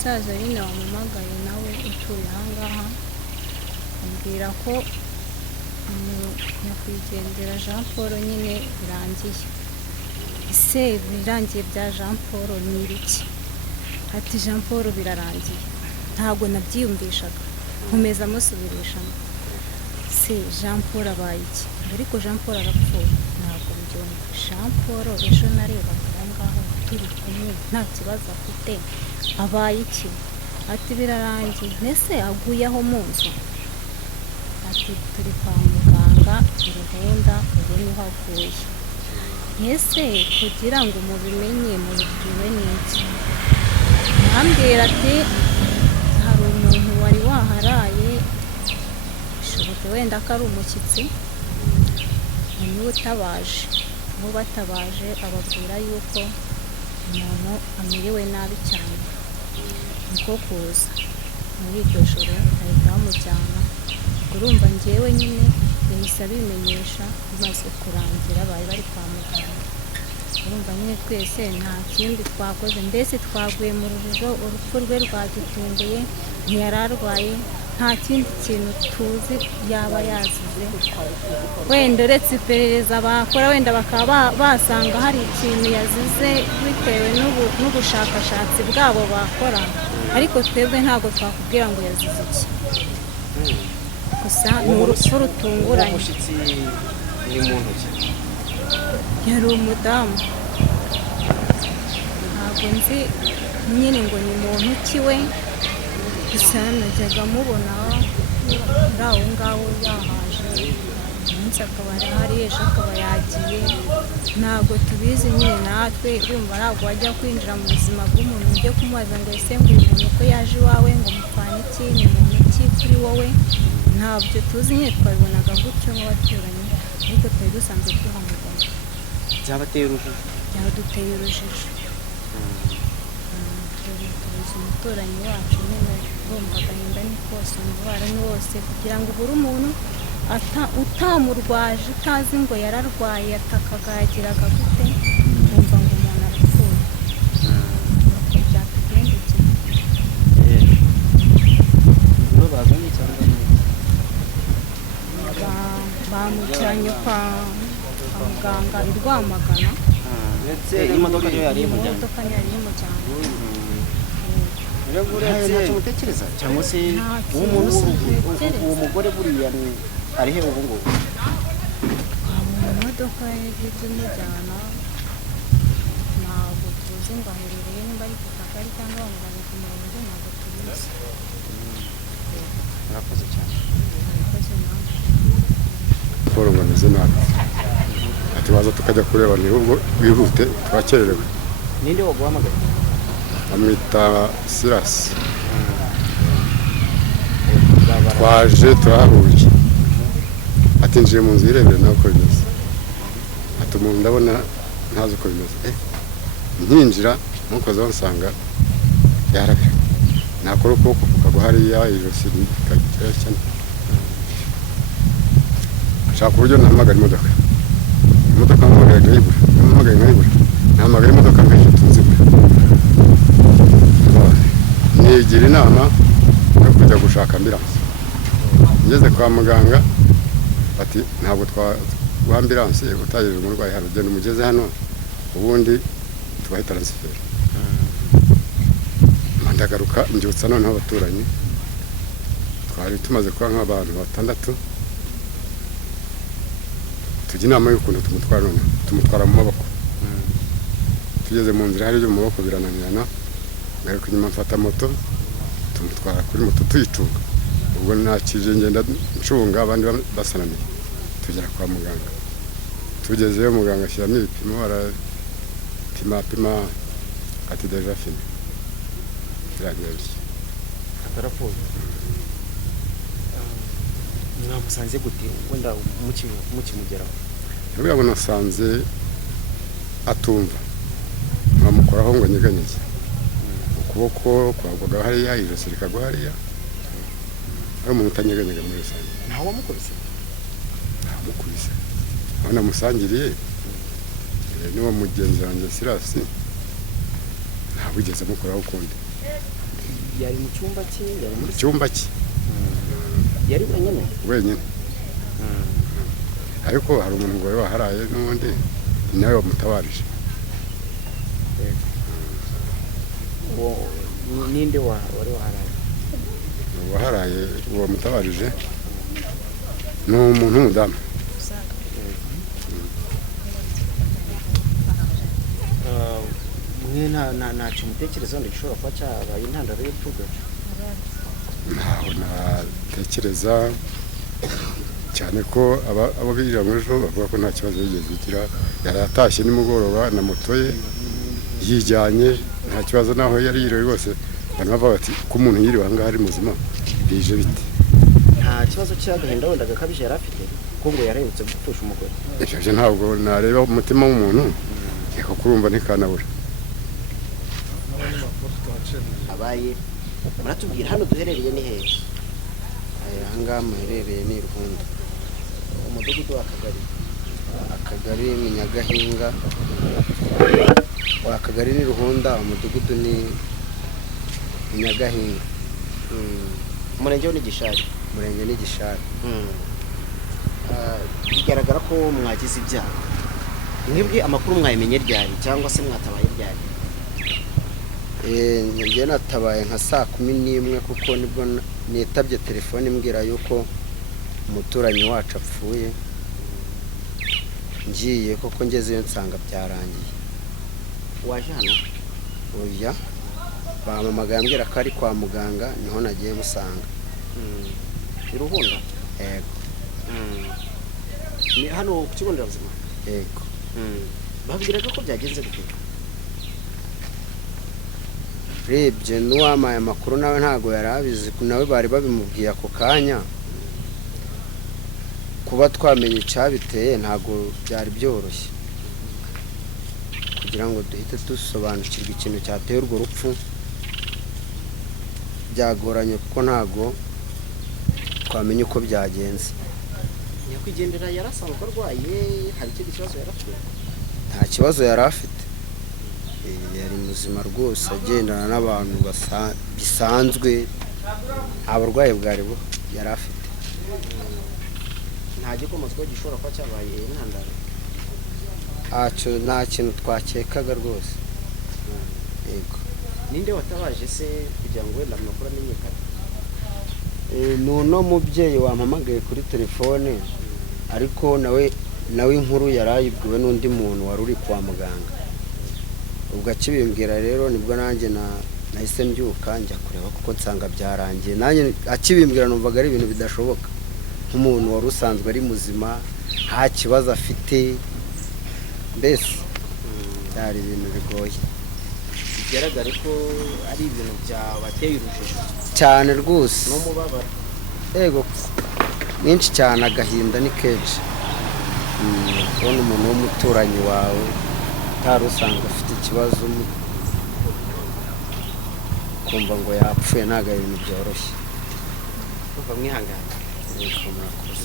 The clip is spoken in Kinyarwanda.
musaza nyine wamamagaye nawe utuye ahangaha ambwira ko nyakwigendera Jean Paul nyine birangiye. Ese birangiye bya Jean Paul ni ibiki? Ati Jean Paul birarangiye. Ntabwo nabyiyumvishaga, nkomeza musubirishamo. Se Jean Paul abaye iki? Ariko Jean Paul arapfuye. Ntabwo mbyumva. Jean Paul ejo narebaga aho ngaho turi kumwe nta kibazo afite, abaye iki? Ati birarangiye. Mbese aguye aho mu nzu? Ati turi kwa muganga Ruhunda, ubu niho aguye. Mbese kugira ngo mubimenye mubibwiwe n'iki? Arambwira ati hari umuntu wari waharaye, bishoboke wenda ko ari umushyitsi, niwe utabaje. Uwo batabaje ababwira yuko umuntu amerewe nabi cyane, niko kuza muri iryo joro bahita bamujyana. Urumva njyewe nyine yahise abimenyesha bimaze kurangira, bari bari kwa muganga. Urumva nyine twese nta kindi twakoze, mbese twaguye mu rujijo. Urupfu rwe rwadutunguye, ntiyari arwaye, nta kindi kintu tuzi yaba yazize. Wenda uretse iperereza bakora, wenda bakaba basanga hari ikintu yazize bitewe n'ubushakashatsi bwabo bakora, ariko twebwe ntabwo twakubwira ngo yazize iki. Gusa ni urupfu rutunguranye. Umushyitsi ni muntu ki? Yari umudamu, ntabwo nzi nyine ngo ni muntu ki we, gusa najyaga mubona muri aho ngaho yahaje, umunsi akaba arahari, ejo akaba yagiye. Ntabwo tubizi nyine natwe. Urumva ntabwo wajya kwinjira mu buzima bw'umuntu ujye kumubaza ngo ese ngo uyu muntu ko yaje iwawe ngo mupfane iki, ni muntu ki kuri wowe. Ntabyo tuzi nyine, twabibonaga gutyo nk'abaturanyi, ariko twari dusanzwe tuhamugana. Byabateye urujijo? Byaduteye urujijo. Tuzi umuturanyi wacu nyine, urumva agahinda ni kose, umubabaro ni wose, kugira ngo ubure umuntu utamurwaje, utazi ngo yararwaye, atakaga yagiraga gute, wumva ngo umuntu arapfuye. Nuko byatugendekeye. Nibo bazanye cyangwa ni bamujyanye kwa muganga i Rwamagana. ndetse imodoka niyo yari imujyanye? Imodoka niyo yari imujyanye. Ntacyo mutekereza cyangwa se uwo mugore buriya ari he ubu ngubu? Imodoka yagiye imujyana, ntabwo tuzi ngo aherereye, nimba ari ku kagari cyangwa bamujyanye ku murenge, ntabwo tubizi. Murakoze cyane. Murakoze nawe. Paul ngo ameze nabi, ati waza tukajya kureba, ni ubwo wihute twakererewe. Ninde waguhamagaye? Amwita Silas. Twaje turahuje, atinjiye mu nzu yirebere nawe uko bimeze. Ati umuntu ndabona ntazi uko bimeze. Nkinjira mukozeho nsanga yarabira, nakora ukuboko kukagwa hariya, ijosi rikagera cyane. Ashaka uburyo nahamagara imodoka mpamagaye nkayibura, nahamagara imodoka nkayishatu nzibura. Nigira inama yo kujya gushaka ambilanse. Ngeze kwa muganga bati ntabwo twa ambilanse utagejeje umurwayi hano, genda umugeze hano ubundi tubahe transfer. Ndagaruka mbyutsa noneho abaturanyi, twari tumaze kuba nk'abantu 6. Tujya inama y'ukuntu tumutwara mu maboko. Tugeze mu nzira hari ibyo mu maboko birananirana, ngaruka inyuma mfata moto, tumutwara kuri moto tuyicunga. Ubwo nakije ngenda ncunga, abandi basananiye. Tugera kwa muganga. Tugezeyo muganga ashyiramo ibipimo, arapima ati deja fini. Birangiye. Atarapfuye. Mwamusanze gute wenda mukimugeraho? Nubwo ngo nasanze atumva, nkamukoraho ngo nyeganyeze. Ukuboko kwagwaga hariya, ijosi rikagwa hariya, ari umuntu utanyeganyega muri rusange. Ntawe wamukubise? Ntamukubise, aho namusangiriye niwo mugenzi wanjye Silas, ntabwo ugeze amukoraho ukundi. yari mu cyumba cye, yari muri icyumba cye yari wenyine wenyine, ariko hari umuntu wari waharaye n'ubundi nawe wamutabarije. ninde wari waharaye? Waharaye wamutabarije ni umuntu w'umudamu. mwe ntacyo mutekereza wenda gishobora kuba cyabaye intandaro y'urupfu rwe? ntaho natekereza, cyane ko abo bigira muri ejo bavuga ko nta kibazo yigeze igira, yari atashye nimugoroba na moto ye yijyanye, nta kibazo, naho yari yiriwe rwose. Abantu bavuga bati ko umuntu yiriwe aha ngaha ari muzima bije bite? Nta kibazo cy'agahinda wenda gakabije yari afite kuko ngo yarahindutse gupfusha umugore? Ibyo ntabwo nareba umutima w'umuntu, reka kurumva ntikanabura. abaye muratubwira hano duherereye ni hehe? aha ngaha muherereye ni Ruhunda, umudugudu akagari ni Nyagahinga, akagari ni Ruhunda, umudugudu ni Nyagahinga, umurenge wo ni Gishari. umurenge ni Gishari. bigaragara ko mwagize ibyaha. mwebwe amakuru mwayimenye ryari cyangwa se mwatabaye ryari? njye natabaye nka 11:00 kuko nibwo nitabye telefone imbwira yuko umuturanyi wacu apfuye. ngiye koko ngezeyo nsanga byarangiye. waje hano? oya, bampamagaye ambwira ko ari kwa muganga, niho nagiye gusanga. i Ruhunda? yego. ni hano ku kigo nderabuzima? yego. babwiraga ko byagenze gute? rebye n'uwamaye amakuru nawe ntago yari abizi, nawe bari babimubwiye ako kanya. kuba twamenye icyabiteye ntago byari byoroshye kugira ngo duhite dusobanukirwa ikintu cyateye urwo rupfu. byagoranye kuko ntago twamenye uko byagenze. nyakwigendera yarasanzwe arwaye? hari ikindi kibazo yari afite? nta kibazo yari afite, yari muzima rwose, agendana n'abantu bisanzwe, nta burwayi bwari yari afite. nta gikomozwa gishobora kuba cyabaye intandaro? nta kintu twakekaga rwose. yego. ninde watabaje se kugira ngo wenda amakuru amenyekane? ni uno mubyeyi wampamagaye kuri telefone, ariko nawe inkuru yari ayibwiwe n'undi muntu wari uri kwa muganga. ubwo akibimbwira rero nibwo nanjye nahise mbyuka njya kureba kuko nsanga byarangiye. nanjye akibimbwira numvaga ari ibintu bidashoboka, nk'umuntu wari usanzwe ari muzima nta kibazo afite, mbese byari ibintu bigoye. bigaragare ko ari ibintu byabateye urujijo cyane rwose n'umubabaro. yego, mwinshi cyane, agahinda ni kenshi. kubona umuntu w'umuturanyi wawe utari usanzwe afite ikibazo kumva ngo yapfuye ntabwo ari ibintu byoroshye. kuva mwihangana. murakoze.